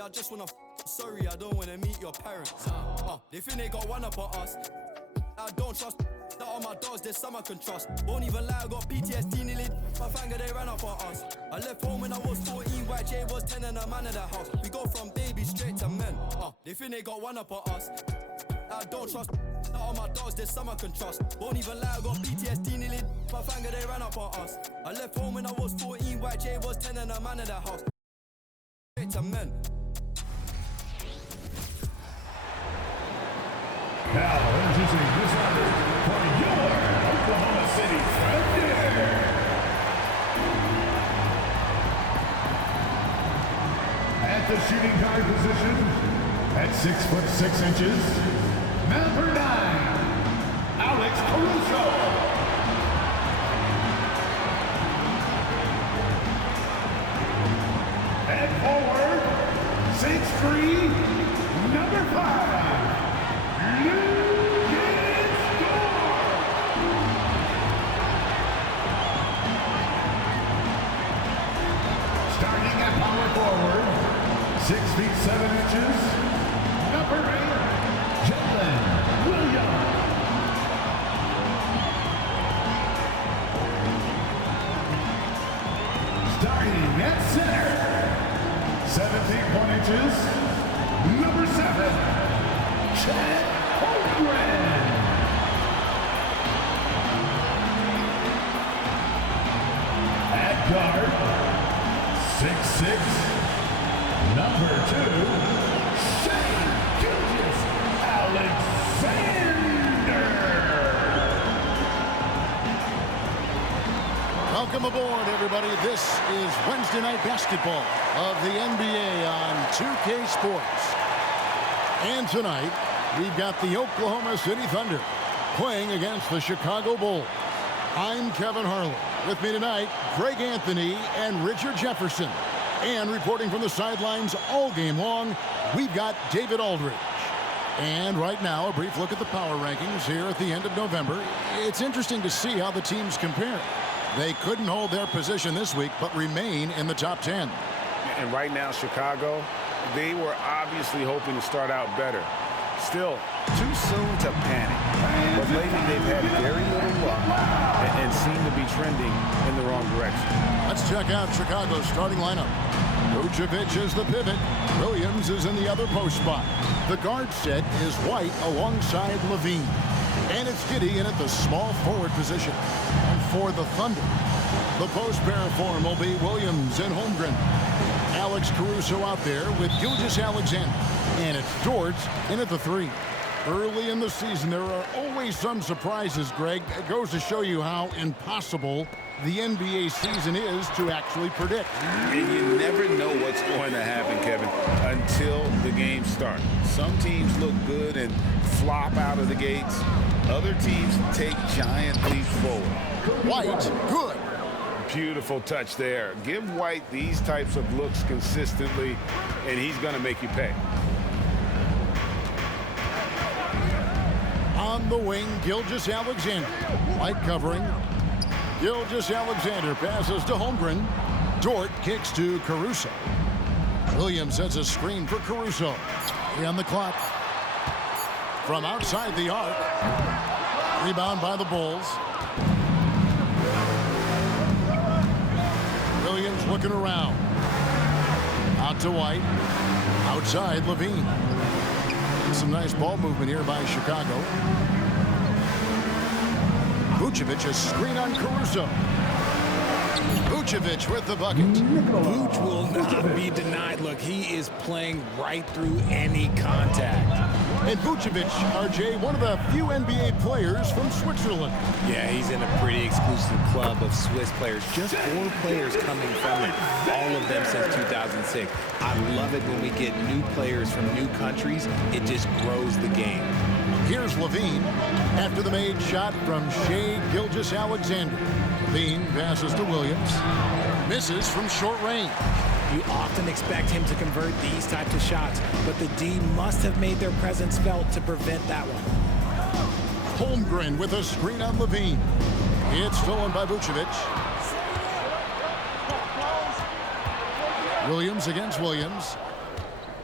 I just wanna sorry, I don't wanna meet your parents. They think they got one up on us. I don't trust that all my dogs, there's some I can trust. Won't even lie, I got PTSD nearly. My finger, they ran up on us. I left home when I was 14, White J was 10 and a man in the house. We go from babies straight to men. They think they got one up on us. I don't trust that all my dogs, there's some I can trust. Won't even lie, I got PTSD nearly. My finger, they ran up on us. I left home when I was 14, White J was 10 and a man in the house. Straight to men. Now introducing this round for your Oklahoma City Thunder. At the shooting guard position, at 6'6", number 9, Alex Caruso. At forward, 6'3", number 5. Starting at power forward, 6 feet 7 inches, number 8, Jalen Williams. Starting at center, 7 feet 1 inches, number 7, Chet Holmgren. At guard, 6'6", number 2, Shai Gilgeous-Alexander. Welcome aboard, everybody. This is Wednesday Night Basketball of the NBA on 2K Sports. And tonight, we've got the Oklahoma City Thunder playing against the Chicago Bulls. I'm Kevin Harlan. With me tonight, Greg Anthony and Richard Jefferson. And reporting from the sidelines all game long, we've got David Aldridge. And right now, a brief look at the power rankings here at the end of November. It's interesting to see how the teams compare. They couldn't hold their position this week, but remain in the top 10. And right now, Chicago, they were obviously hoping to start out better. Still, too soon to panic. But lately, they've had very little luck and seem to be trending in the wrong direction. Let's check out Chicago's starting lineup. Vucevic is the pivot. Williams is in the other post spot. The guard set is White alongside Levine. And it's Giddey in at the small forward position. And for the Thunder, the post pair form will be Williams and Holmgren. Alex Caruso out there with Gilgeous-Alexander. And it's Dort in at the 3. Early in the season, there are always some surprises, Greg. It goes to show you how impossible the NBA season is to actually predict. And you never know what's going to happen, Kevin, until the game starts. Some teams look good and flop out of the gates. Other teams take giant leaps forward. White, good. Beautiful touch there. Give White these types of looks consistently, and he's going to make you pay. On the wing, Gilgeous-Alexander. White covering. Gilgeous-Alexander passes to Holmgren. Dort kicks to Caruso. Williams sets a screen for Caruso. 3 on the clock. From outside the arc. Rebound by the Bulls. Williams looking around. Out to White. Outside Levine. Some nice ball movement here by Chicago. Vucevic, a screen on Caruso. Vucevic with the bucket. Vuce will not be denied. Look, he is playing right through any contact. And Vucevic, RJ, one of the few NBA players from Switzerland. Yeah, he's in a pretty exclusive club of Swiss players. Just 4 players coming from him, all of them since 2006. I love it when we get new players from new countries. It just grows the game. Here's Levine after the made shot from Shai Gilgeous-Alexander. Levine passes to Williams. Misses from short range. You often expect him to convert these types of shots, but the D must have made their presence felt to prevent that one. Holmgren with a screen on Levine. It's stolen by Vucevic. Williams against Williams.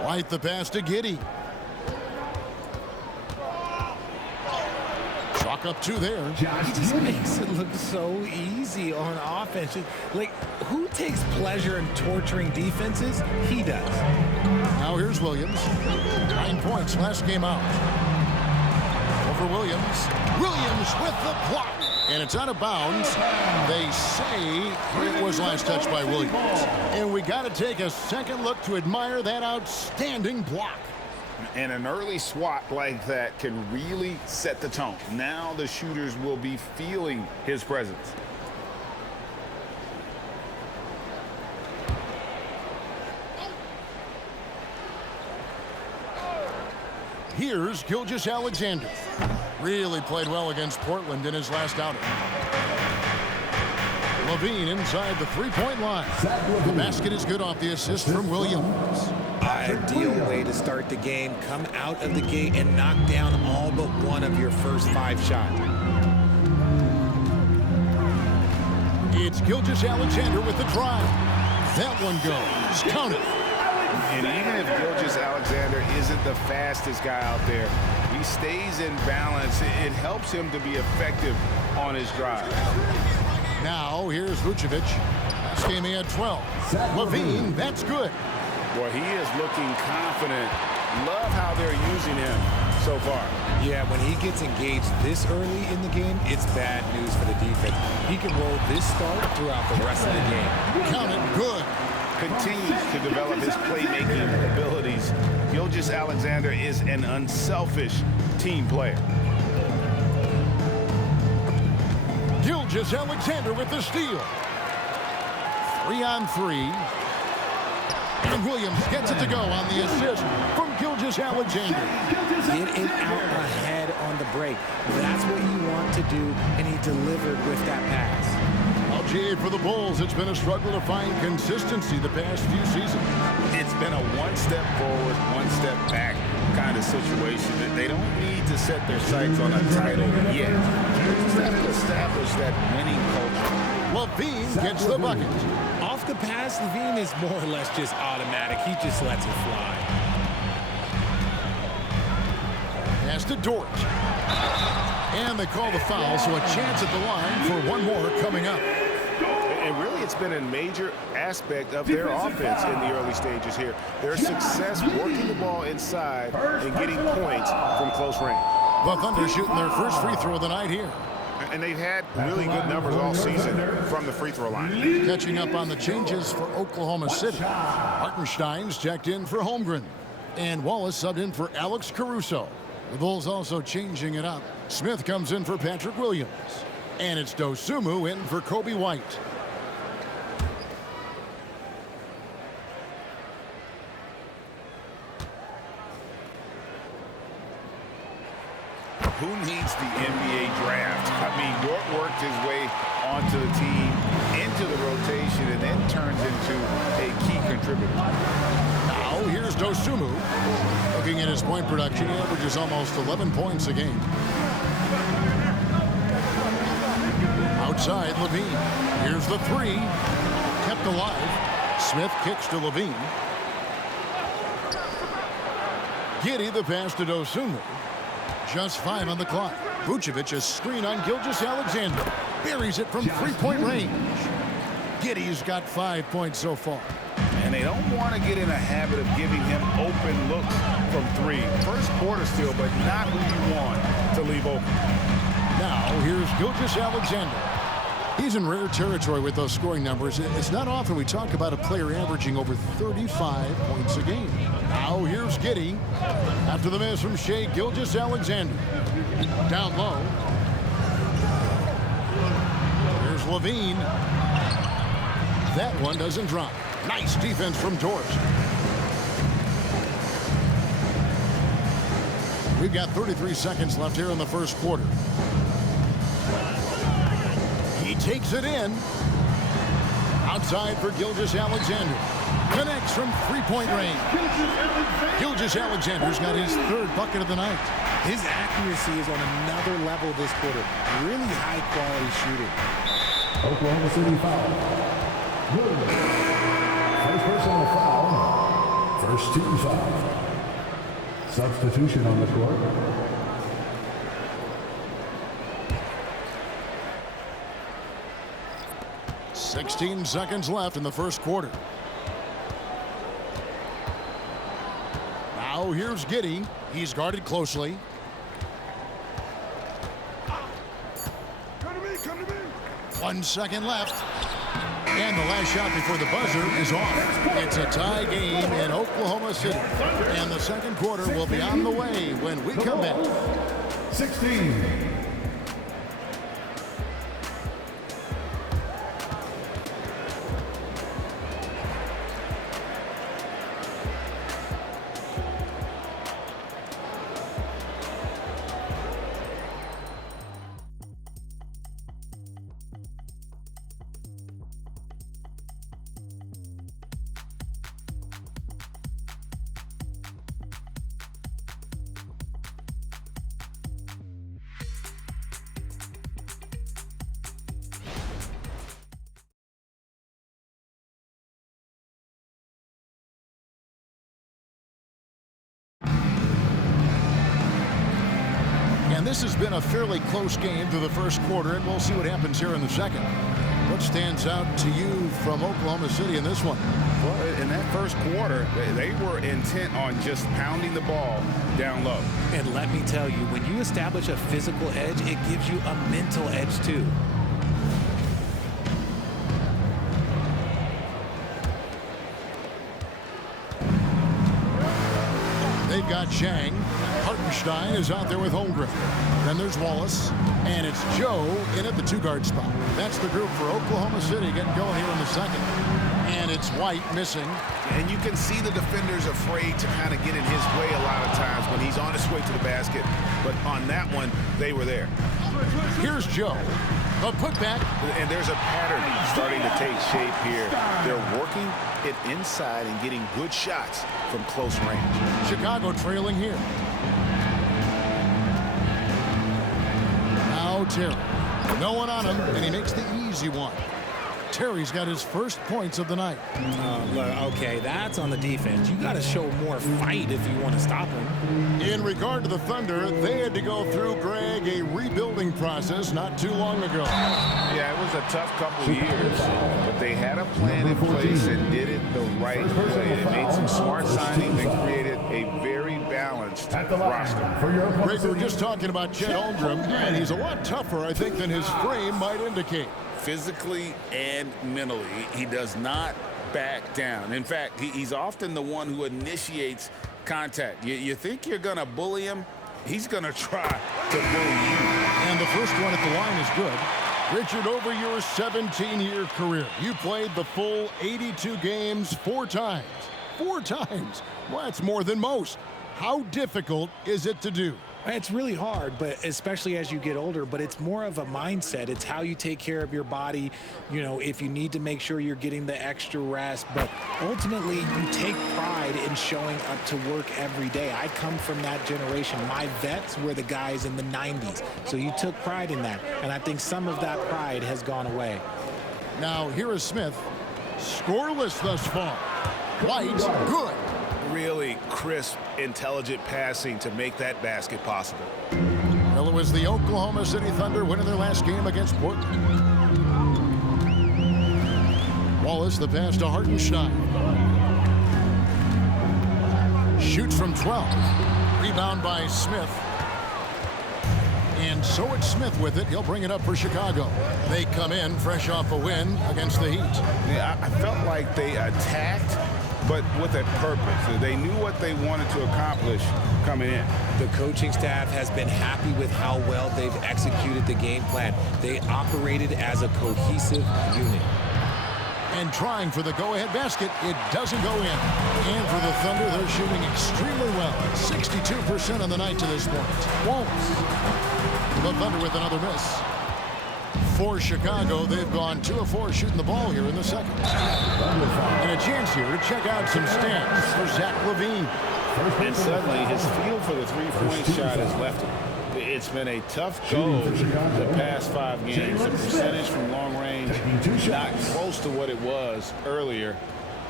White the pass to Giddey. Chalk up 2 there. He just makes it look so easy on offense. Like, who takes pleasure in torturing defenses? He does. Now here's Williams. 9 points last game out. Over Williams. Williams with the block. And it's out of bounds. They say it was last touched by Williams. And we got to take a second look to admire that outstanding block. And an early swat like that can really set the tone. Now the shooters will be feeling his presence. Here's Gilgeous-Alexander. Really played well against Portland in his last outing. LaVine inside the three-point line. The basket is good off the assist from Williams. Ideal way to start the game. Come out of the gate and knock down all but one of your first 5 shots. It's Gilgeous-Alexander with the drive. That one goes. Count it. And even if Gilgeous-Alexander isn't the fastest guy out there, he stays in balance. It helps him to be effective on his drive. Now here's Vucevic. Last game he had 12. LaVine, that's good. Boy, he is looking confident. Love how they're using him so far. Yeah, when he gets engaged this early in the game, it's bad news for the defense. He can roll this start throughout the rest of the game. Count it, good. Continues to develop his playmaking abilities. Gilgeous-Alexander is an unselfish team player. Gilgeous-Alexander with the steal. 3-on-3. And Williams gets it to go on the assist from Gilgeous-Alexander. Get it out ahead on the break. That's what you want to do, and he delivered with that pass. LGA for the Bulls. It's been a struggle to find consistency the past few seasons. It's been a one step forward, one step back kind of situation. That they don't need to set their sights on a title yet. Just have to establish that winning culture. LaVine gets the bucket. Off the pass, LaVine is more or less just automatic. He just lets it fly. Pass to Dort. And they call the foul, so a chance at the line for one more coming up. And really, it's been a major aspect of their offense in the early stages here. Their success working the ball inside and getting points from close range. The Thunder shooting their first free throw of the night here. And they've had really good numbers all season from the free throw line. Catching up on the changes for Oklahoma City. Hartenstein's checked in for Holmgren. And Wallace subbed in for Alex Caruso. The Bulls also changing it up. Smith comes in for Patrick Williams. And it's Dosunmu in for Kobe White. Who needs the NBA draft? I mean, Dort worked his way onto the team, into the rotation, and then turns into a key contributor. Now here's Dosunmu. Looking at his point production, he averages almost 11 points a game. Outside, LaVine. Here's the three. Kept alive. Smith kicks to LaVine. Giddey the pass to Dosunmu. Just 5 on the clock. Vucevic a screen on Gilgeous-Alexander. Buries it from three-point range. Giddey's got 5 points so far. And they don't want to get in a habit of giving him open looks from 3. First quarter still, but not who you want to leave open. Now here's Gilgeous-Alexander. He's in rare territory with those scoring numbers. It's not often we talk about a player averaging over 35 points a game. Now here's Giddey. After the miss from Shai Gilgeous-Alexander. Down low. Here's LaVine. That one doesn't drop. Nice defense from Dort. We've got 33 seconds left here in the first quarter. He takes it in. Outside for Gilgeous-Alexander. Connects from three-point range. Gilgeous-Alexander's got his 3rd bucket of the night. His accuracy is on another level this quarter. Really high-quality shooting. Oklahoma City foul. Williams. First personal foul. First team foul. Substitution on the court. "16 seconds left in the first quarter. Now here's Giddey. He's guarded closely. Come to me. 1 second left. And the last shot before the buzzer is off. It's a tie game in Oklahoma City. And the second quarter will be on the way when we come back. 16. And this has been a fairly close game through the first quarter, and we'll see what happens here in the second. What stands out to you from Oklahoma City in this one? Well, in that first quarter, they were intent on just pounding the ball down low. And let me tell you, when you establish a physical edge, it gives you a mental edge too. They've got Zhang. Hartenstein is out there with Holmgren. Then there's Wallace. And it's Joe in at the two-guard spot. That's the group for Oklahoma City getting going here in the second. And it's White missing. And you can see the defenders afraid to kind of get in his way a lot of times when he's on his way to the basket. But on that one, they were there. Here's Joe. A putback. And there's a pattern starting to take shape here. They're working it inside and getting good shots from close range. Chicago trailing here. Now Terry. No one on him, and he makes the easy one. Terry's got his first points of the night. Look, okay, that's on the defense. You got to show more fight if you want to stop him. In regard to the Thunder, they had to go through, Greg, a rebuilding process not too long ago. Yeah, it was a tough couple of years, but they had a plan in place and did it the right way. They made some smart signings and created a very balanced roster. Greg, we were just talking about Chet Holmgren, and he's a lot tougher, I think, than his frame might indicate. Physically and mentally, he does not back down. In fact, he's often the one who initiates contact. You think you're going to bully him, he's going to try to bully you. And the first one at the line is good. Richard, over your 17-year career, you played the full 82 games 4 times. 4 times. Well, that's more than most. How difficult is it to do? It's really hard, but especially as you get older, but it's more of a mindset. It's how you take care of your body, you know, if you need to make sure you're getting the extra rest. But ultimately, you take pride in showing up to work every day. I come from that generation. My vets were the guys in the 90s. So you took pride in that. And I think some of that pride has gone away. Now, here is Smith. Scoreless thus far. White, good. Really crisp, intelligent passing to make that basket possible. Well, it was the Oklahoma City Thunder winning their last game against Portland. Wallace, the pass to Hartenstein. Shoots from 12. Rebound by Smith. And so it's Smith with it. He'll bring it up for Chicago. They come in fresh off a win against the Heat. Yeah, I felt like they attacked, but with a purpose. They knew what they wanted to accomplish coming in. The coaching staff has been happy with how well they've executed the game plan. They operated as a cohesive unit. And trying for the go-ahead basket, it doesn't go in. And for the Thunder, they're shooting extremely well. 62% on the night to this point. Wallace. The Thunder with another miss. For Chicago, they've gone 2 of 4 shooting the ball here in the second. And a chance here to check out some stats for Zach LaVine. And suddenly, his feel for the three-point shot has left him. It's been a tough go the past 5 games. The percentage from long range not close to what it was earlier.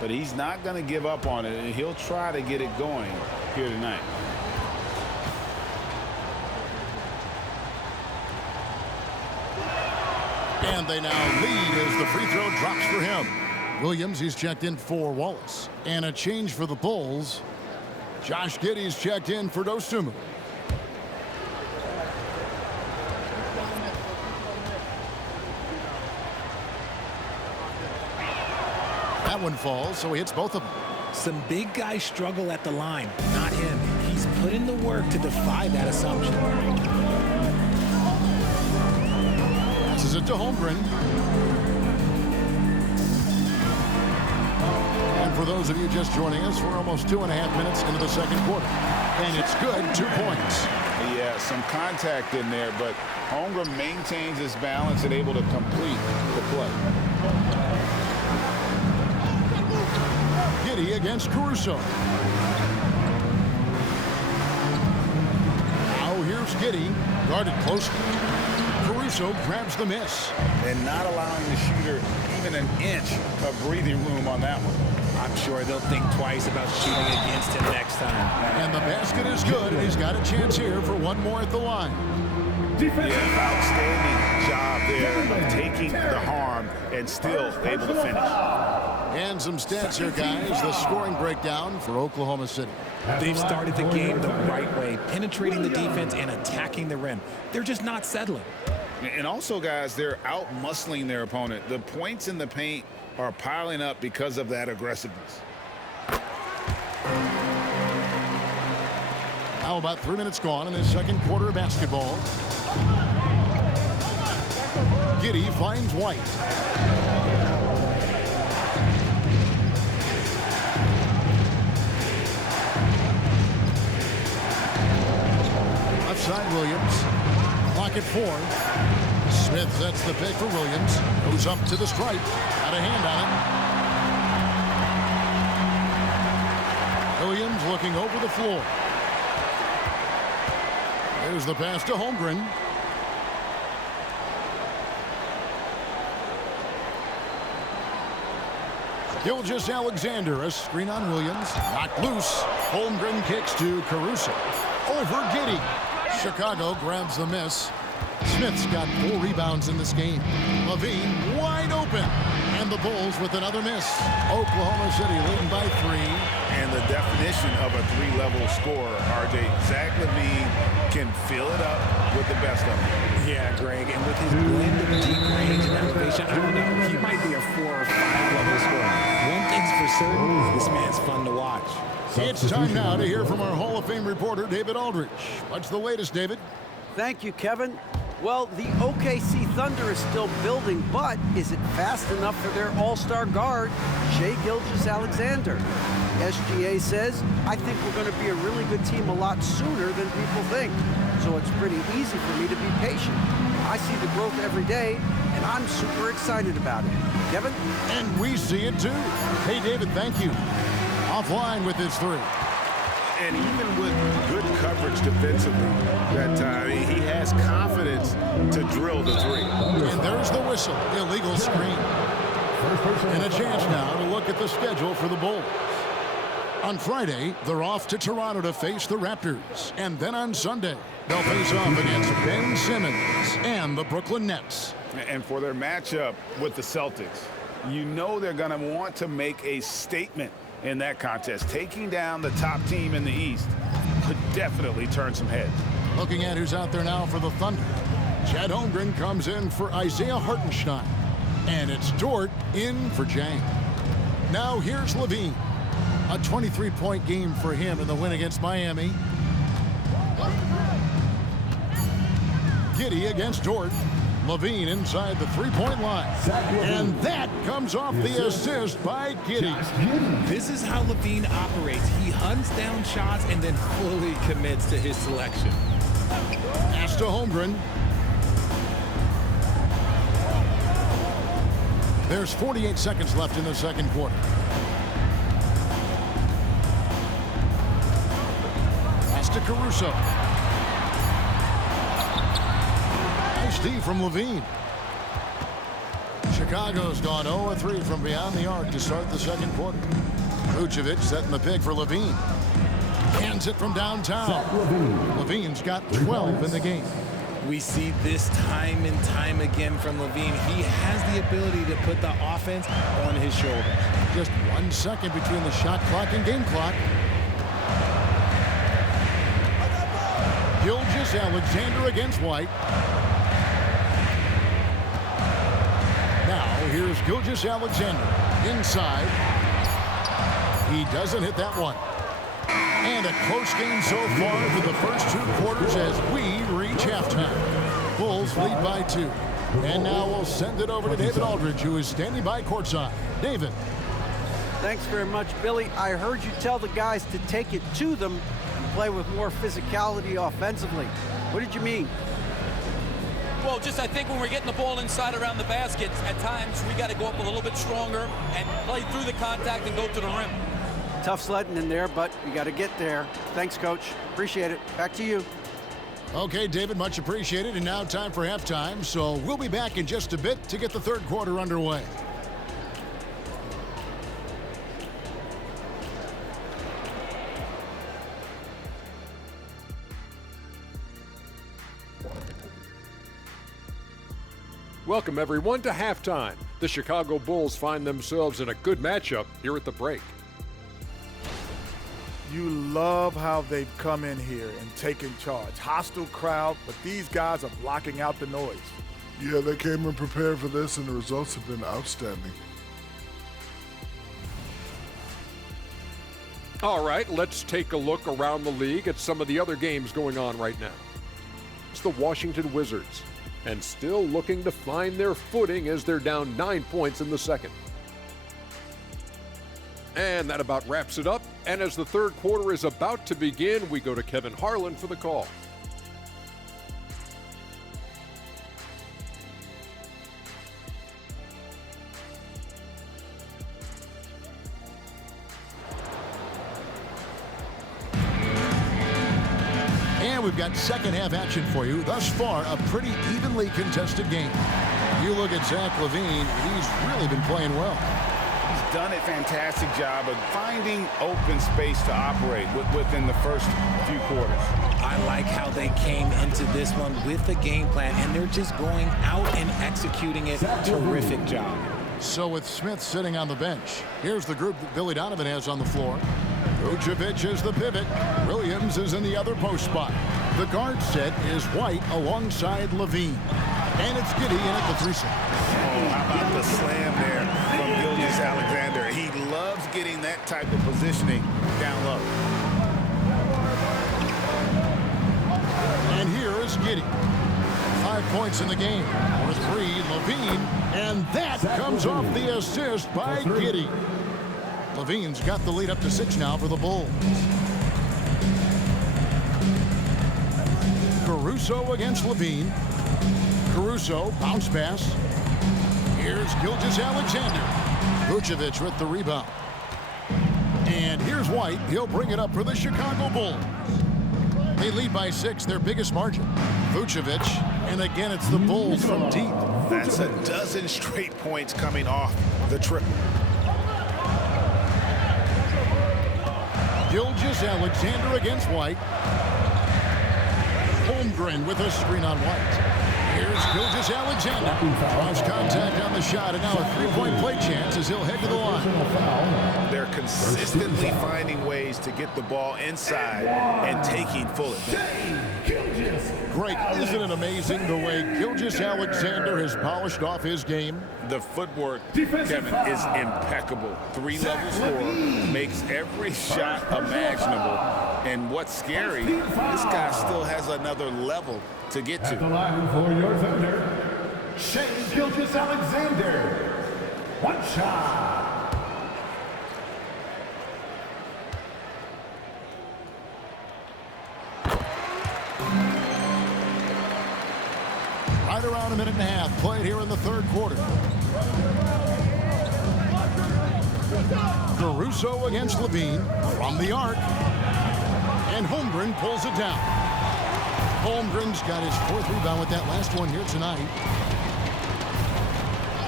but he's not going to give up on it, and he'll try to get it going here tonight. And they now lead as the free throw drops for him. Williams, he's checked in for Wallace. And a change for the Bulls. Josh Giddey's checked in for Dosunmu. That one falls, so he hits both of them. Some big guys struggle at the line, not him. He's put in the work to defy that assumption. Passes it to Holmgren. And for those of you just joining us, we're almost 2.5 minutes into the second quarter. And it's good, 2 points. Yeah, some contact in there, but Holmgren maintains his balance and able to complete the play. Giddey against Caruso. Now here's Giddey, guarded closely. Caruso grabs the miss. And not allowing the shooter even an inch of breathing room on that one. I'm sure they'll think twice about shooting against him next time. And the basket is good, and he's got a chance here for one more at the line. Yeah, outstanding job there of taking the harm and still able to finish. And some stats here, guys. The scoring breakdown for Oklahoma City. They've started the game the right way, penetrating the defense and attacking the rim. They're just not settling. And also, guys, they're out-muscling their opponent. The points in the paint are piling up because of that aggressiveness. Now about 3 minutes gone in this second quarter of basketball. Giddey finds White. Left side Williams. Clock at 4. Smith sets the pick for Williams. Goes up to the stripe. Got a hand on it. Williams looking over the floor. There's the pass to Holmgren. Gilgeous-Alexander, a screen on Williams. Knocked loose. Holmgren kicks to Caruso. Over Giddey. Chicago grabs the miss. Smith's got 4 rebounds in this game. Levine wide open. And the Bulls with another miss. Oklahoma City leading by 3. And the definition of a 3-level scorer, RJ. Zach LaVine can fill it up with the best of them. Yeah, Greg, and with his blend of deep range and elevation, I don't know, he might be a 4 or 5-level scorer. One thing's for certain, this man's fun to watch. It's time now to hear from our Hall of Fame reporter, David Aldridge. What's the latest, David? Thank you, Kevin. Well, the OKC Thunder is still building, but is it fast enough for their all-star guard, Shai Gilgeous-Alexander? SGA says, I think we're going to be a really good team a lot sooner than people think. So it's pretty easy for me to be patient. I see the growth every day, and I'm super excited about it. Kevin? And we see it too. Hey, David, thank you. Offline with his 3. And even with good coverage defensively that time, he has confidence to drill the 3. And there's the whistle. Illegal screen. And a chance now to look at the schedule for the Bulls. On Friday, they're off to Toronto to face the Raptors. And then on Sunday, they'll face off against Ben Simmons and the Brooklyn Nets. And for their matchup with the Celtics, you know they're going to want to make a statement in that contest. Taking down the top team in the East could definitely turn some heads. Looking at who's out there now for the Thunder. Chad Holmgren comes in for Isaiah Hartenstein. And it's Dort in for Jang. Now here's Levine. A 23-point game for him in the win against Miami. Giddey against Dort. Levine inside the 3-point line. And that comes off the assist by Giddey. This is how Levine operates. He hunts down shots and then fully commits to his selection. Pass to Holmgren. There's 48 seconds left in the second quarter. Pass to Caruso. Nice D from Levine. Chicago's gone 0-3 from beyond the arc to start the second quarter. Vucevic setting the pick for Levine. Hands it from downtown. Levine's got 12 in the game. We see this time and time again from Levine. He has the ability to put the offense on his shoulders. Just 1 second between the shot clock and game clock. Gilgeous-Alexander against White. Now here's Gilgeous-Alexander inside. He doesn't hit that one. And a close game so far for the first 2 quarters as we reach halftime. Bulls lead by 2. And now we'll send it over to David Aldridge, who is standing by courtside. David. Thanks very much, Billy. I heard you tell the guys to take it to them and play with more physicality offensively. What did you mean? Well, just I think when we're getting the ball inside around the baskets, at times we got to go up a little bit stronger and play through the contact and go to the rim. Tough sledding in there, but you got to get there. Thanks, Coach. Appreciate it. Back to you. Okay, David, much appreciated. And now time for halftime. So we'll be back in just a bit to get the third quarter underway. Welcome, everyone, to halftime. The Chicago Bulls find themselves in a good matchup here at the break. You love how they've come in here and taken charge. Hostile crowd, but these guys are blocking out the noise. Yeah, they came in prepared for this, and the results have been outstanding. All right, let's take a look around the league at some of the other games going on right now. It's the Washington Wizards, and still looking to find their footing as they're down 9 points in the second. And that about wraps it up. And as the third quarter is about to begin, we go to Kevin Harlan for the call. And we've got second half action for you. Thus far, a pretty evenly contested game. You look at Zach LaVine, he's really been playing well. He's done a fantastic job of finding open space to operate within the first few quarters. I like how they came into this one with a game plan, and they're just going out and executing it. Terrific job. So with Smith sitting on the bench, here's the group that Billy Donovan has on the floor. Vucevic is the pivot. Williams is in the other post spot. The guard set is White alongside LaVine. And it's Giddey in at the threesome. Oh, how about the slam there from Gilgeous-Alexander? He loves getting that type of positioning down low. And here is Giddey. 5 points in the game. For 3, LaVine. And that comes off the assist by Giddey. LaVine's got the lead up to 6 now for the Bulls. Caruso against LaVine. Caruso, bounce pass. Here's Gilgeous-Alexander. Vucevic with the rebound. And here's White. He'll bring it up for the Chicago Bulls. They lead by 6, their biggest margin. Vucevic, and again it's the Bulls from deep. That's a dozen straight points coming off the triple. Gilgeous-Alexander against White. Holmgren with a screen on White. Here's Gilgeous-Alexander. Cross contact on the shot, and now a three-point play chance as he'll head to the line. They're consistently finding ways to get the ball inside and taking full advantage. Greg, isn't it amazing the way Gilgeous-Alexander has polished off his game? The footwork, Kevin, is impeccable. 3-level scorer, makes every shot imaginable. And what's scary, this guy still has another level to get to. At the line for your Thunder, Shai Gilgeous-Alexander. One shot. Right around a minute and a half played here in the third quarter. Caruso against LaVine from the arc. And Holmgren pulls it down. Holmgren's got his 4th rebound with that last one here tonight.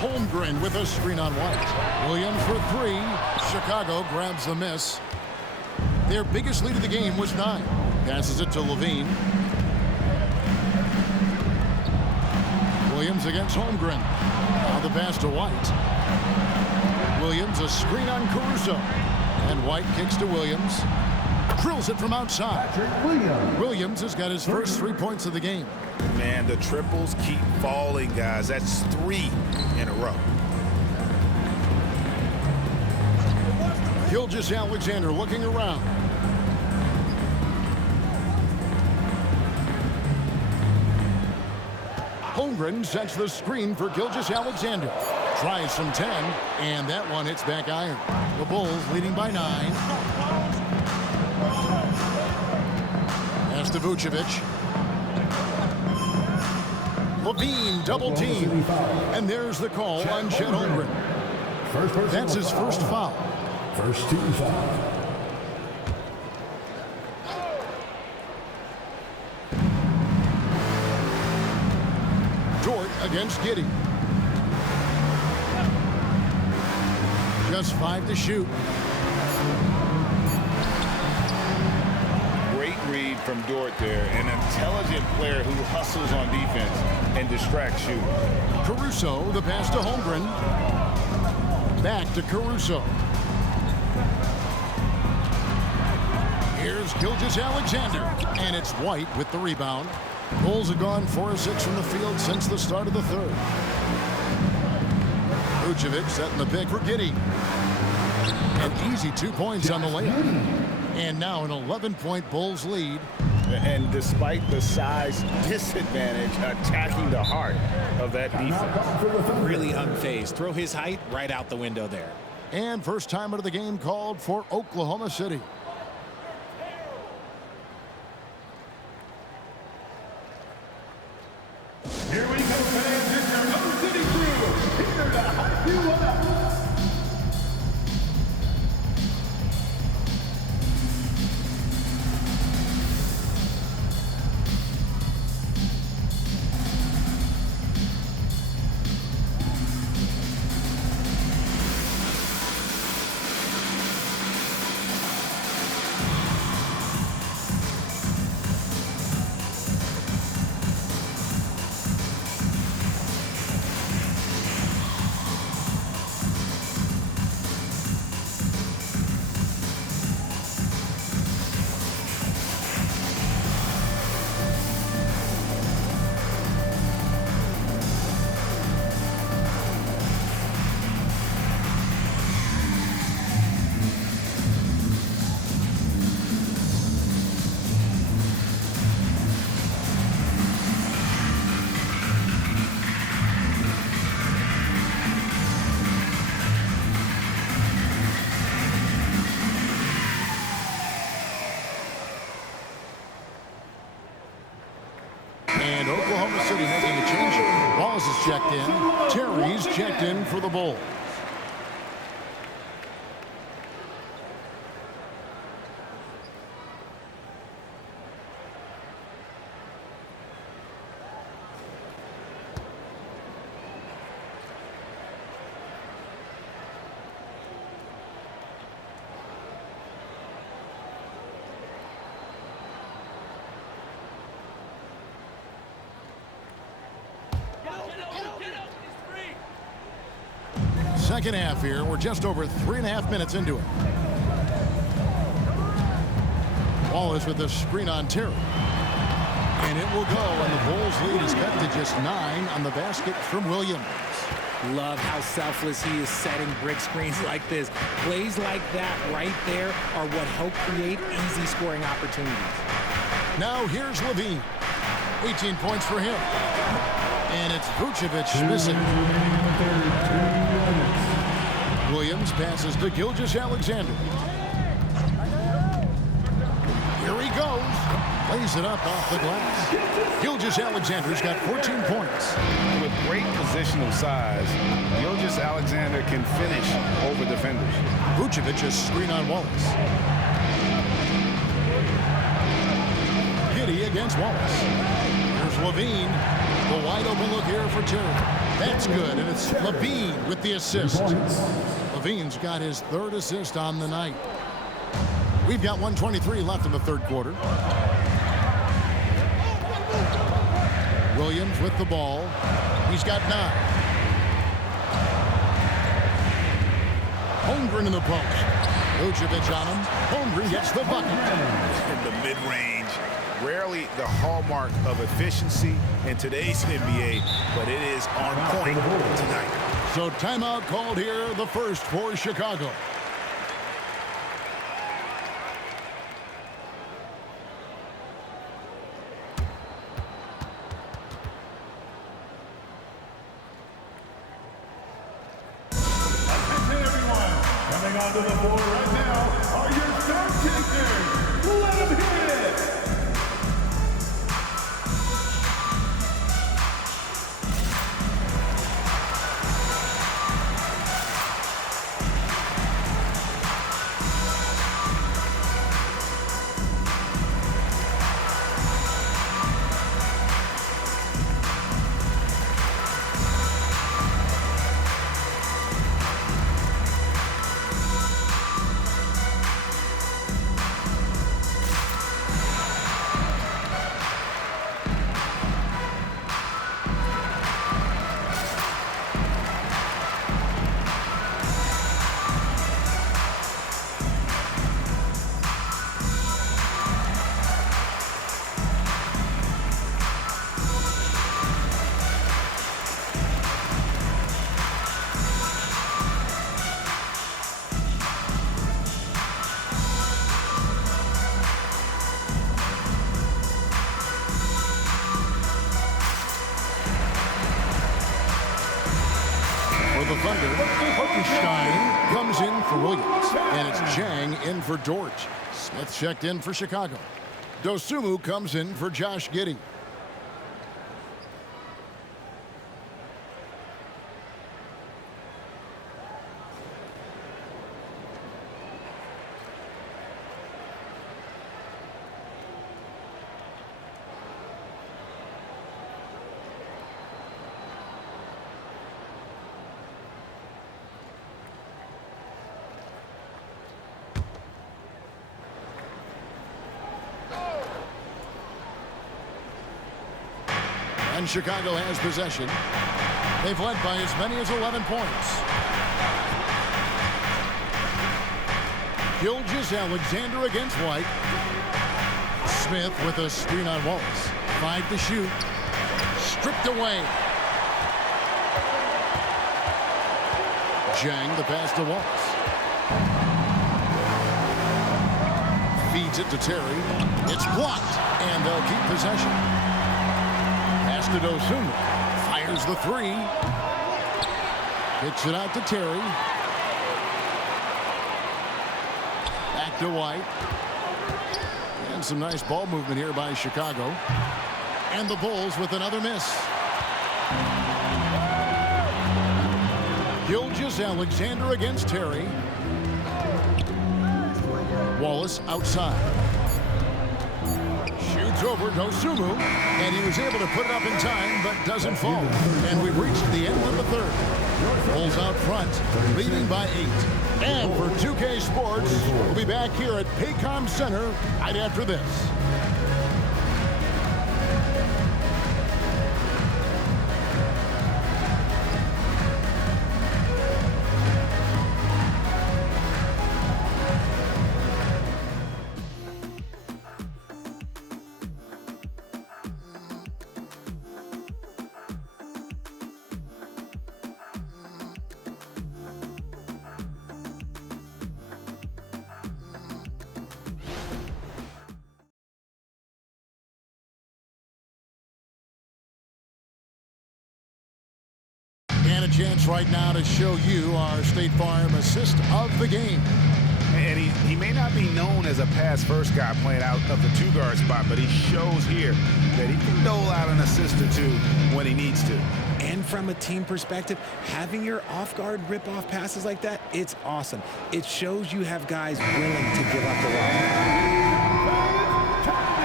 Holmgren with a screen on White. Williams for three. Chicago grabs the miss. Their biggest lead of the game was 9. Passes it to Levine. Williams against Holmgren. Now the pass to White. Williams a screen on Caruso. And White kicks to Williams. Drills it from outside. Williams has got his first 3 points of the game. Man, the triples keep falling, guys. That's 3 in a row. Gilgeous-Alexander looking around. Holmgren sets the screen for Gilgeous-Alexander. Tries from 10, and that one hits back iron. The Bulls leading by 9. Pass to Vucevic. Levine double team. And there's the call on Chet Holmgren. That's his first foul. First team foul. Dort against Giddey. Just 5 to shoot. Great read from Dort there. An intelligent player who hustles on defense and distracts shooters. Caruso, the pass to Holmgren. Back to Caruso. Here's Gilgeous-Alexander, and it's White with the rebound. Bulls have gone 4 of 6 from the field since the start of the third. Vucevic setting the pick for Giddey. An easy 2 points on the layup. And now an 11-point Bulls lead. And despite the size disadvantage, attacking the heart of that defense. Really unfazed. Throw his height right out the window there. And first timer of the game called for Oklahoma City. Here we go, fans. It's your Mo City crew. Here to hype you up. And Oklahoma City making a change. Walls is checked in. Terry's checked in for the Bulls. Second half here. We're just over 3.5 minutes into it. Wallace with the screen on Terry. And it will go, and the Bulls lead is cut to just 9 on the basket from Williams. Love how selfless he is setting brick screens like this. Plays like that right there are what help create easy scoring opportunities. Now here's Levine. 18 points for him. And it's Vucevic missing. Williams passes to Gilgeous-Alexander. Here he goes. Plays it up off the glass. Gilgeous-Alexander's got 14 points. With great positional size, Gilgeous-Alexander can finish over defenders. Vucevic is screen on Wallace. Giddey against Wallace. Here's Levine. The wide open look here for Terry. That's good, and it's Levine with the assist. Levine's got his third assist on the night. We've got 1:23 left in the third quarter. Williams with the ball. He's got 9. Holmgren in the post. Vucevic on him. Holmgren gets the bucket. In the mid-range, rarely the hallmark of efficiency in today's NBA, but it is on point tonight. So timeout called here, the first for Chicago. Coming onto the floor right now are your start takers. Let them hit it. For the Thunder, Hartenstein comes in for Williams, and it's Chang in for Dort. Smith checked in for Chicago. Dosunmu comes in for Josh Giddey. And Chicago has possession. They've led by as many as 11 points. Gilgeous-Alexander against White. Smith with a screen on Wallace. 5 to shoot. Stripped away. Jang the pass to Wallace. Feeds it to Terry. It's blocked, and they'll keep possession. Pass to Dosunmu. Fires the 3. Kicks it out to Terry. Back to White. And some nice ball movement here by Chicago. And the Bulls with another miss. Gilgeous-Alexander against Terry. Wallace outside. Shoots over Dosunmu, and he was able to put it up in time, but doesn't fall. And we've reached the end of the third. Bulls out front, leading by 8. And for 2K Sports, we'll be back here at Paycom Center right after this. And a chance right now to show you our State Farm assist of the game. And he may not be known as a pass-first guy playing out of the 2-guard spot, but he shows here that he can dole out an assist or 2 when he needs to. And from a team perspective, having your off-guard rip-off passes like that, it's awesome. It shows you have guys willing to give up the rock.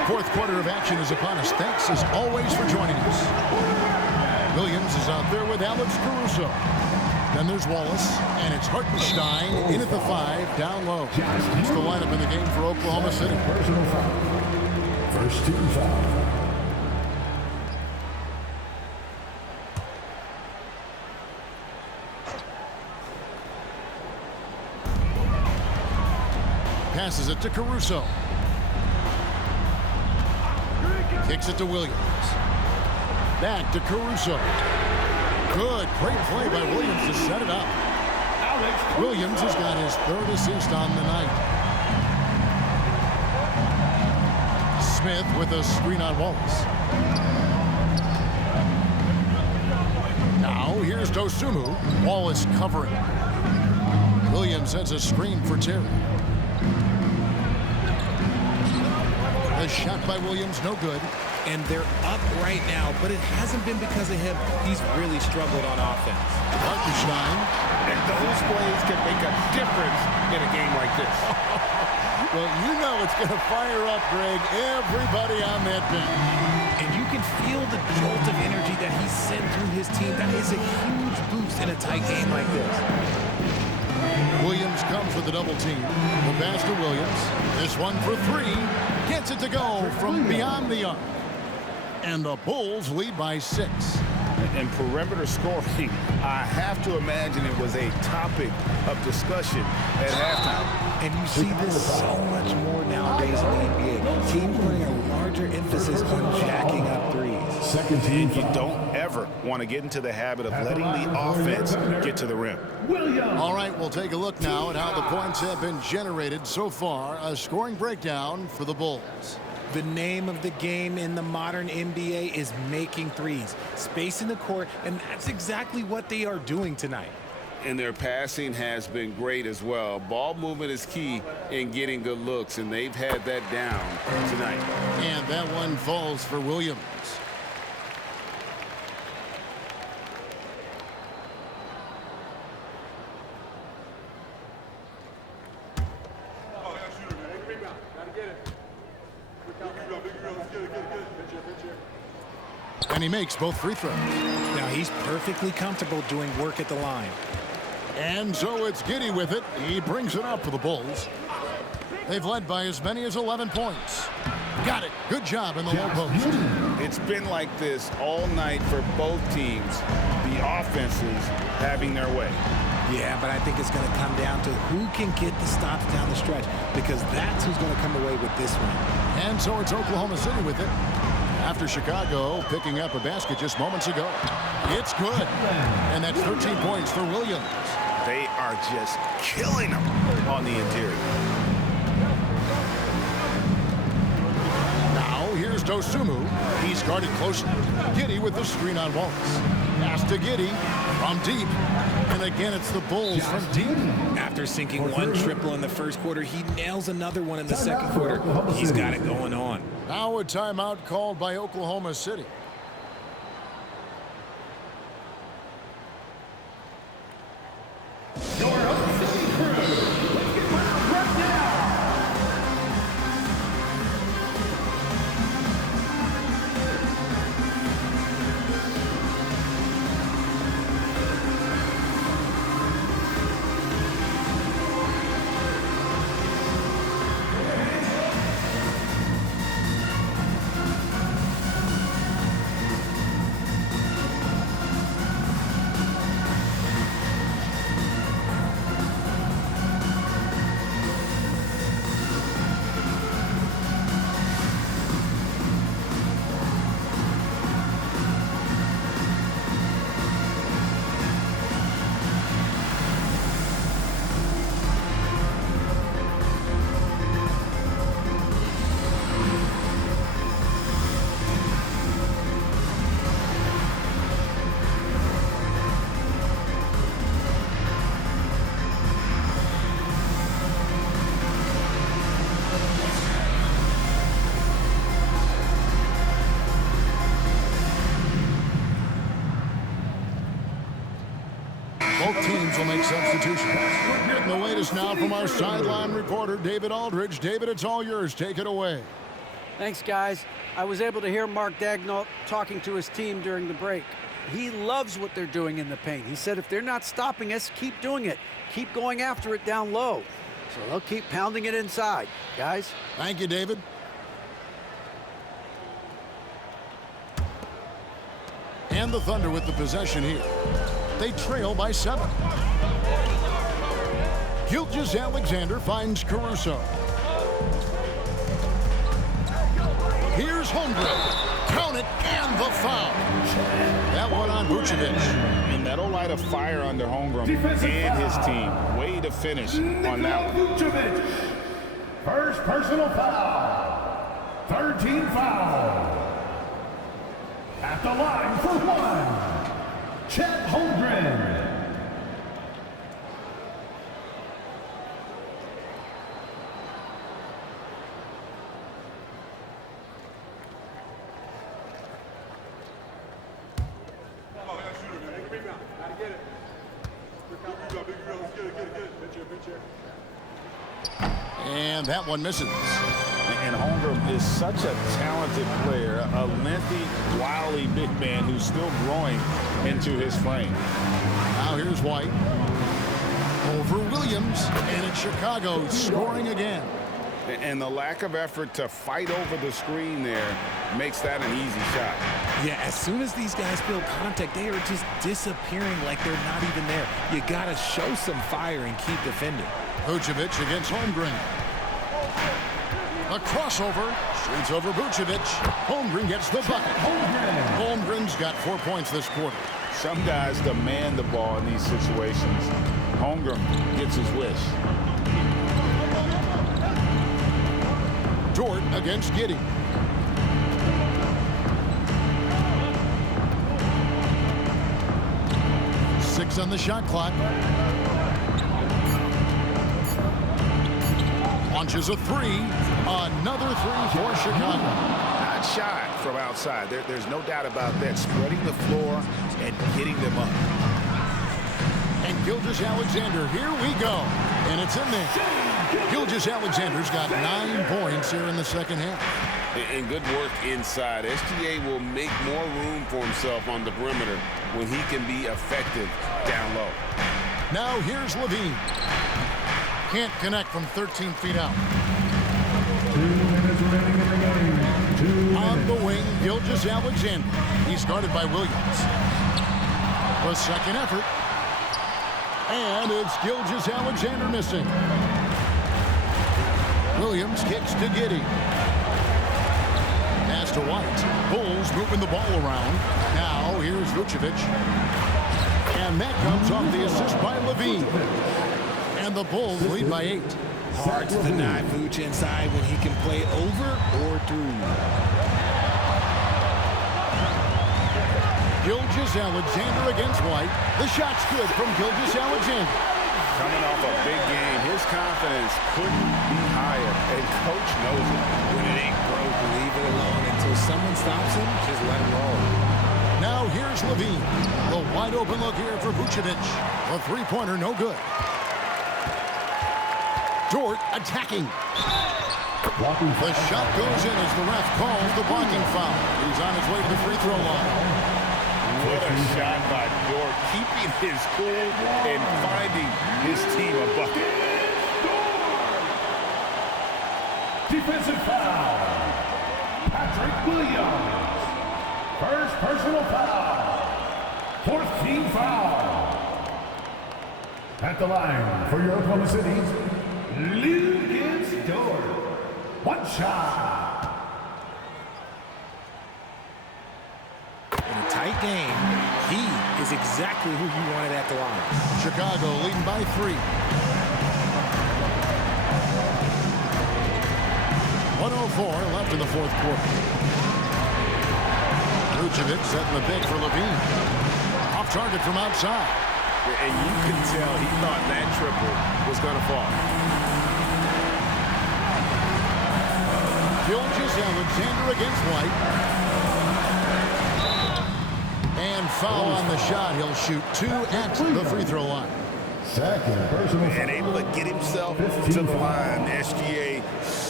Fourth quarter of action is upon us. Thanks, as always, for joining us. Williams is out there with Alex Caruso. Then there's Wallace, and it's Hartenstein in at the 5, down low. It's the lineup in the game for Oklahoma City. Personal foul. First team foul. Passes it to Caruso. Kicks it to Williams. Back to Caruso. Good, great play by Williams to set it up. Williams has got his third assist on the night. Smith with a screen on Wallace. Now here's Dosunmu. Wallace covering. Williams sends a screen for Terry. The shot by Williams, no good. And they're up right now, but it hasn't been because of him. He's really struggled on offense. Hartenstein. And those plays can make a difference in a game like this. Well, you know it's going to fire up, Greg, everybody on that bench. And you can feel the jolt of energy that he sent through his team. That is a huge boost in a tight game like this. Williams comes with a double team. The pass to Williams. This one for 3. Gets it to go from beyond the arc. And the Bulls lead by 6. And perimeter scoring, I have to imagine it was a topic of discussion at halftime. And you see this so much more nowadays in the NBA. Teams putting a larger emphasis on jacking up threes. Second team. You don't ever want to get into the habit of letting the offense get to the rim. All right, we'll take a look now at how the points have been generated so far. A scoring breakdown for the Bulls. The name of the game in the modern NBA is making threes, spacing the court, and that's exactly what they are doing tonight. And their passing has been great as well. Ball movement is key in getting good looks, and they've had that down tonight. And that one falls for Williams. And he makes both free throws. Now he's perfectly comfortable doing work at the line. And so it's Giddey with it. He brings it up for the Bulls. They've led by as many as 11 points. Got it. Good job in the low post. It's been like this all night for both teams. The offenses having their way. Yeah, but I think it's going to come down to who can get the stops down the stretch, because that's who's going to come away with this one. And so it's Oklahoma City with it. After Chicago picking up a basket just moments ago. It's good. And that's 13 points for Williams. They are just killing them on the interior. Now here's Dosunmu. He's guarded closely. Giddey with the screen on Wallace. Pass to Giddey from deep. And again, it's the Bulls from deep. After sinking one triple in the first quarter, he nails another one in the second quarter. He's got it going on. Now a timeout called by Oklahoma City. Both teams will make substitutions. Getting the latest now from our sideline reporter, David Aldridge. David, it's all yours. Take it away. Thanks, guys. I was able to hear Mark Daigneault talking to his team during the break. He loves what they're doing in the paint. He said if they're not stopping us, keep doing it. Keep going after it down low. So they'll keep pounding it inside. Guys? Thank you, David. And the Thunder with the possession here. They trail by 7. Gilgeous-Alexander finds Caruso. Here's Holmgren. Count it, and the foul. That one on Vucevic. And that'll light a fire under Holmgren and his team. Way to finish on that one. Vucevic. First personal foul. Third team foul. At the line for 1. Chet Holmgren. And that one misses. And Holmgren is such a talented player, a lengthy, wily big man who's still growing into his frame. Now here's White. Over Williams, and it's Chicago scoring again. And the lack of effort to fight over the screen there makes that an easy shot. Yeah, as soon as these guys feel contact, they are just disappearing like they're not even there. You got to show some fire and keep defending. Vucevic against Holmgren. A crossover. Shoots over Vucevic. Holmgren gets the bucket. Holmgren's got 4 points this quarter. Some guys demand the ball in these situations. Holmgren gets his wish. Dort against Giddey. Six on the shot clock. Launches a 3. Another 3 for Chicago. Not shy from outside. There's no doubt about that. Spreading the floor and getting them up. And Gilgeous-Alexander, here we go. And it's in there. Gilgeous-Alexander's got 9 points here in the second half. And good work inside. SGA will make more room for himself on the perimeter when he can be effective down low. Now here's Levine. Can't connect from 13 feet out. 2 minutes remaining in the game. 2 minutes. On the wing, Gilgeous-Alexander. He's guarded by Williams. The second effort. And it's Gilgeous-Alexander missing. Williams kicks to Giddey. Pass to White. Bulls moving the ball around. Now here's Vucevic. And that comes off the assist by Levine. And the Bulls lead by 8. Hard to deny Vooch inside when he can play over or through. Gilgeous-Alexander against White. The shot's good from Gilgeous-Alexander. Coming off a big game, his confidence couldn't be higher, and coach knows it. When it ain't broke, leave it alone until someone stops him. Just let him roll. Now here's Levine. The wide open look here for Vucevic. The three-pointer no good. Dort attacking. The shot goes in as the ref calls the blocking foul. He's on his way to the free throw line. What a shot by Dort, keeping his cool and finding his team a bucket. Defensive foul. Patrick Williams. First personal foul. Fourth team foul. At the line for your Oklahoma City, Lucas Dort. One shot. In a tight game, he is exactly who you wanted at the line. Chicago leading by 3. 1:04 left in the fourth quarter. Vucevic setting the pick for Levine. Off target from outside. And you could tell he thought that triple was going to fall. Gilgeous-Alexander against White. And foul on the shot. He'll shoot 2 at the free throw line. Second personal foul. And able to get himself to the line. SGA so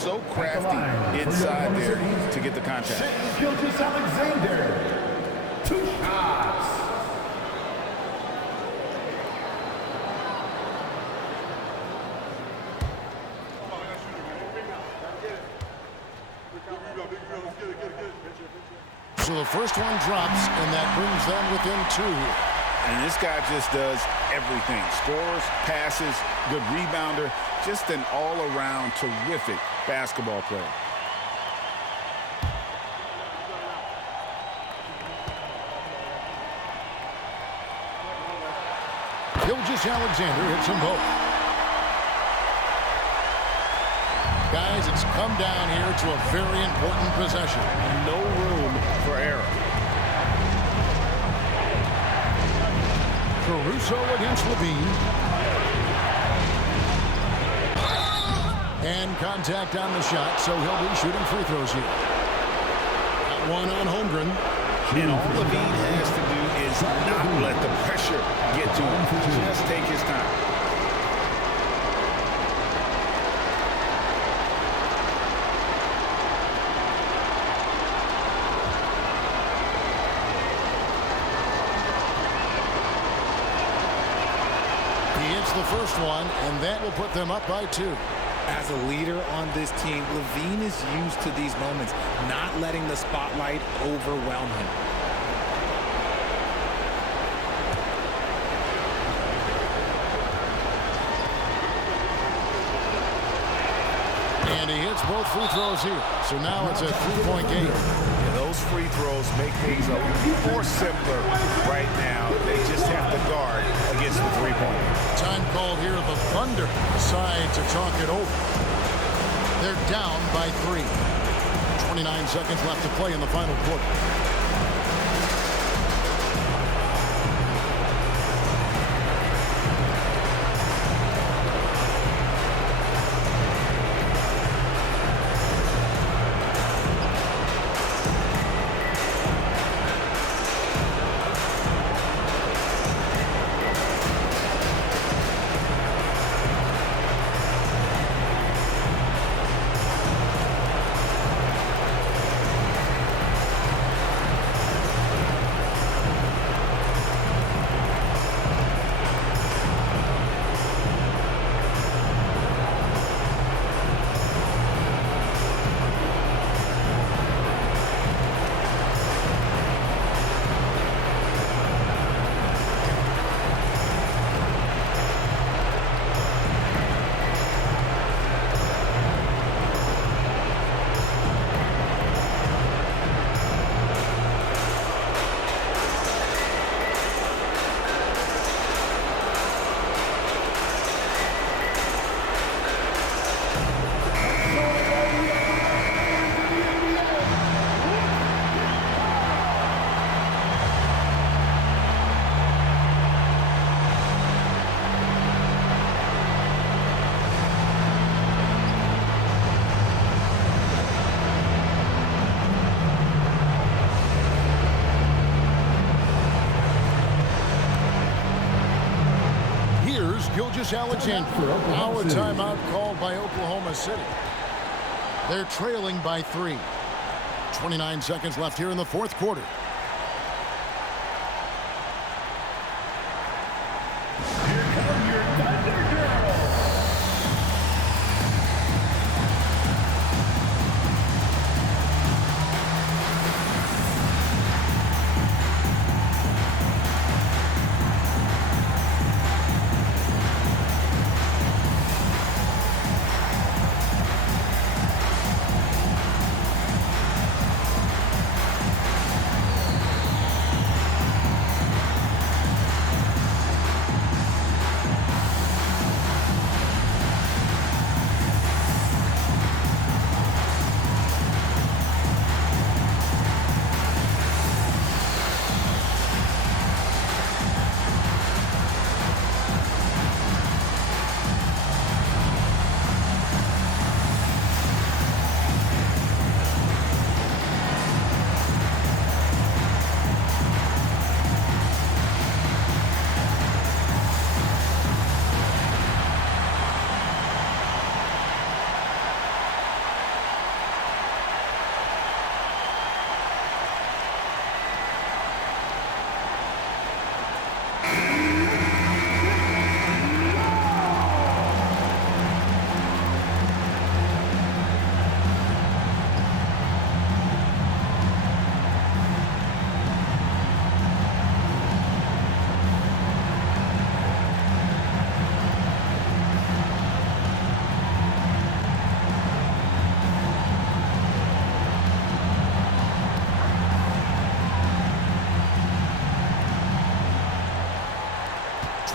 so crafty inside there to get the contact. Shai Gilgeous-Alexander, 2 shots. So the first one drops, and that brings them within 2 here. And this guy just does everything. Scores, passes, good rebounder, just an all-around terrific basketball player. Gilgeous-Alexander hits them both. Guys, it's come down here to a very important possession. No room for error. Caruso against Levine. And contact on the shot, so he'll be shooting free throws here. Got one on Holmgren. And all Levine has to do is not let the pressure get to him. Just take his time. The first one, and that will put them up by 2. As a leader on this team, Levine is used to these moments, not letting the spotlight overwhelm him. And he hits both free throws here. So now it's a 3-point game. Yeah, those free throws make things a little more simpler right now. They just have to guard against the 3-pointer. Time called here. The Thunder decide to talk it over. They're down by 3. 29 seconds left to play in the final quarter. Gilgeous-Alexander. Now a timeout called by Oklahoma City. They're trailing by 3. 29 seconds left here in the fourth quarter. Here come your Thunder Girls.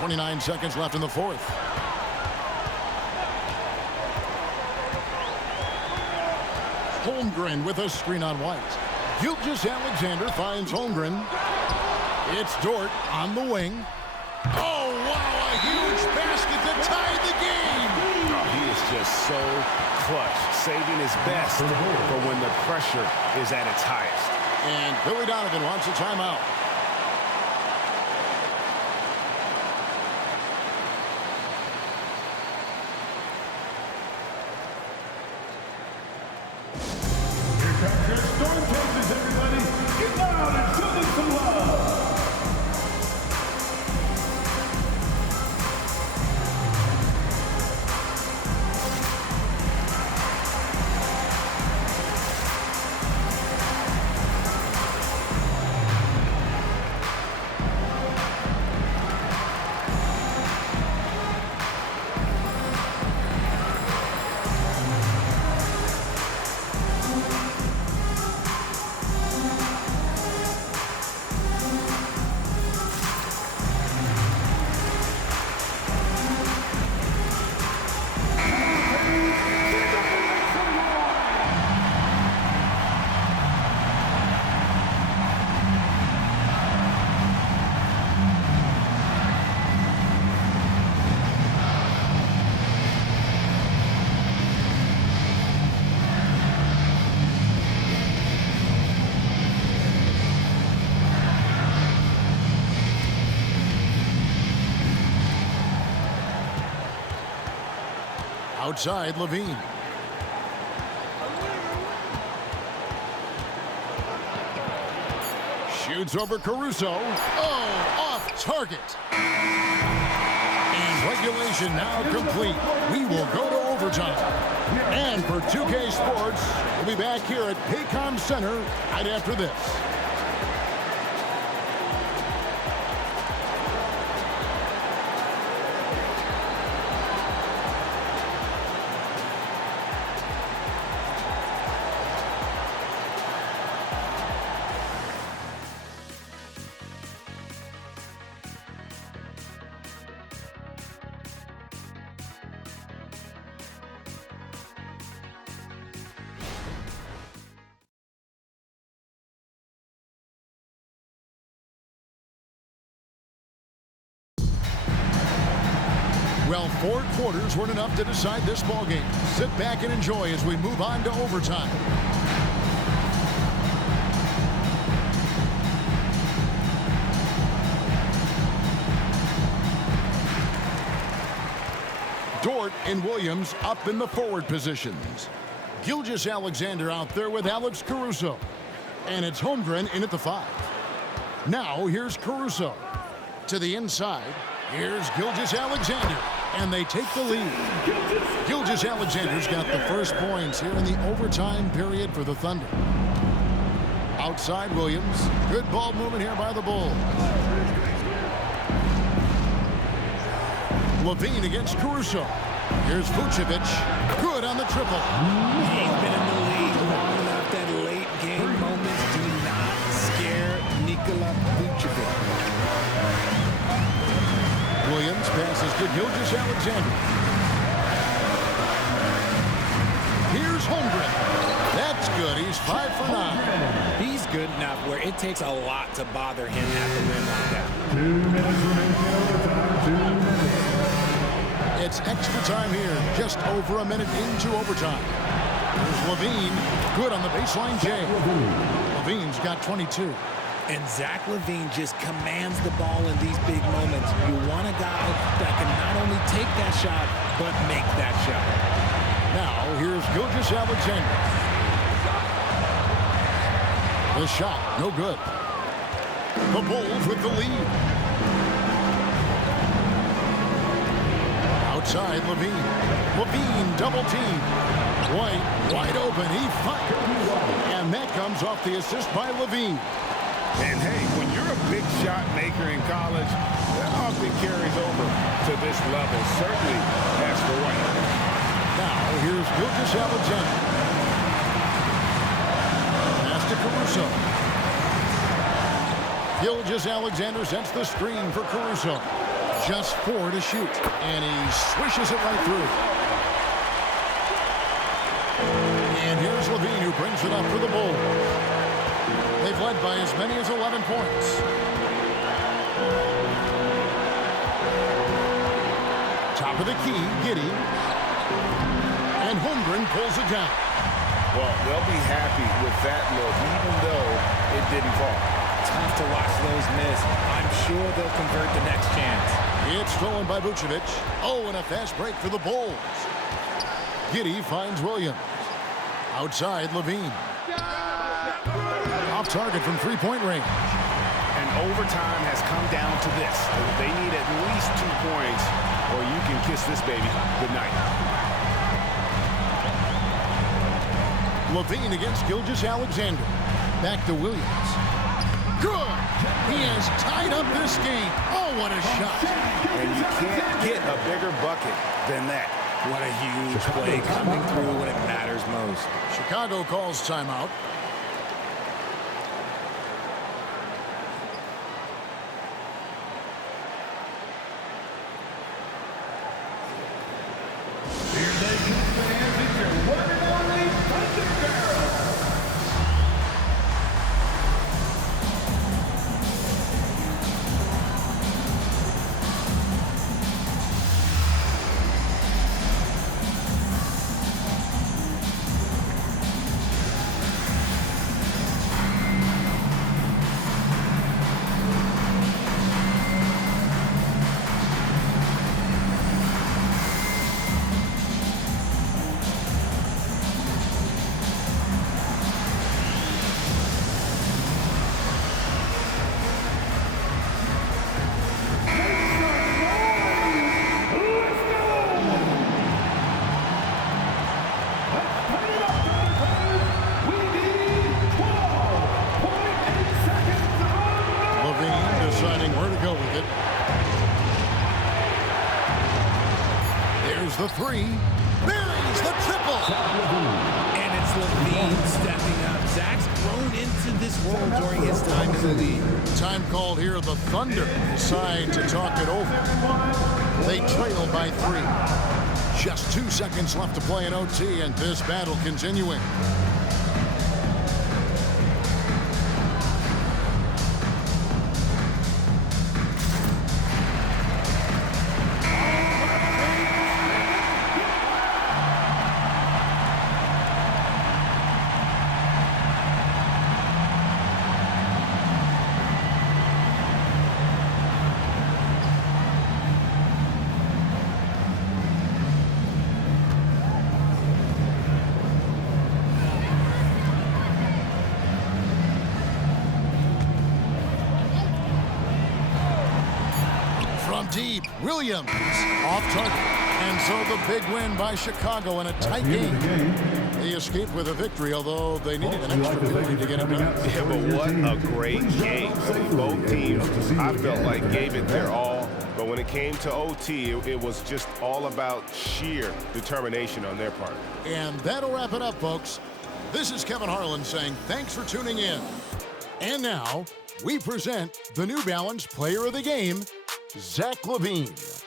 29 seconds left in the fourth. Holmgren with a screen on White. Gilgeous-Alexander finds Holmgren. It's Dort on the wing. Oh, wow, a huge basket to tie the game. Oh, he is just so clutch, saving his best for when the pressure is at its highest. And Billy Donovan wants a timeout. Here comes your Storm Chasers, everybody. Get loud and show them some love. Outside, Levine. Shoots over Caruso. Oh, off target. And regulation now complete. We will go to overtime. And for 2K Sports, we'll be back here at Paycom Center right after this. Well, 4 quarters weren't enough to decide this ballgame. Sit back and enjoy as we move on to overtime. Dort and Williams up in the forward positions. Gilgeous-Alexander out there with Alex Caruso. And it's Holmgren in at the 5. Now here's Caruso. To the inside, here's Gilgeous-Alexander. And they take the lead. Gilgeous-Alexander's got the first points here in the overtime period for the Thunder. Outside Williams. Good ball movement here by the Bulls. Levine against Caruso. Here's Vucevic. Good on the triple. He's been in the league long enough that late game moments do not scare Nikola Vucevic. Williams passes to Gilgeous-Alexander. Here's Holmgren. That's good. He's 5 for 9. He's good enough where it takes a lot to bother him at the rim like that. 2 minutes remaining in overtime. 2 minutes. It's extra time here. Just over a minute into overtime. Here's Levine. Good on the baseline jam. Levine's got 22. And Zach LaVine just commands the ball in these big moments. You want a guy that can not only take that shot, but make that shot. Now, here's Gilgeous-Alexander. The shot, no good. The Bulls with the lead. Outside, Levine. Levine, double team. White, wide open, he fires. And that comes off the assist by Levine. And hey, when you're a big shot maker in college, that often carries over to this level, certainly as for White. Now, here's Gilgeous-Alexander. Pass to Caruso. Gilgeous-Alexander sets the screen for Caruso. Just 4 to shoot. And he swishes it right through. And here's Levine, who brings it up for the Bulls. They've led by as many as 11 points. Top of the key, Giddey. And Holmgren pulls it down. Well, they'll be happy with that look, even though it didn't fall. Tough to watch those miss. I'm sure they'll convert the next chance. It's stolen by Vucevic. Oh, and a fast break for the Bulls. Giddey finds Williams. Outside, Levine. Off target from three-point range. And overtime has come down to this. They need at least 2 points, or you can kiss this baby goodnight. Levine against Gilgeous-Alexander. Back to Williams. Good! He has tied up this game. Oh, what a shot. And you can't get a bigger bucket than that. What a huge play coming through when it matters most. Chicago calls timeout. The three, buries the triple. And it's Levine stepping up. Zach's grown into this role during his time in the league. Time called here. The Thunder decide to talk it over. They trail by 3. Just 2 seconds left to play in OT, and this battle continuing. Deep, Williams off target. And so the big win by Chicago in a tight game. They escaped with a victory, although they needed an extra period to get it done. Yeah, but what a great game. Both teams, I felt like, gave it their all. But when it came to OT, it was just all about sheer determination on their part. And that'll wrap it up, folks. This is Kevin Harlan saying thanks for tuning in. And now, we present the New Balance Player of the Game, Zach LaVine.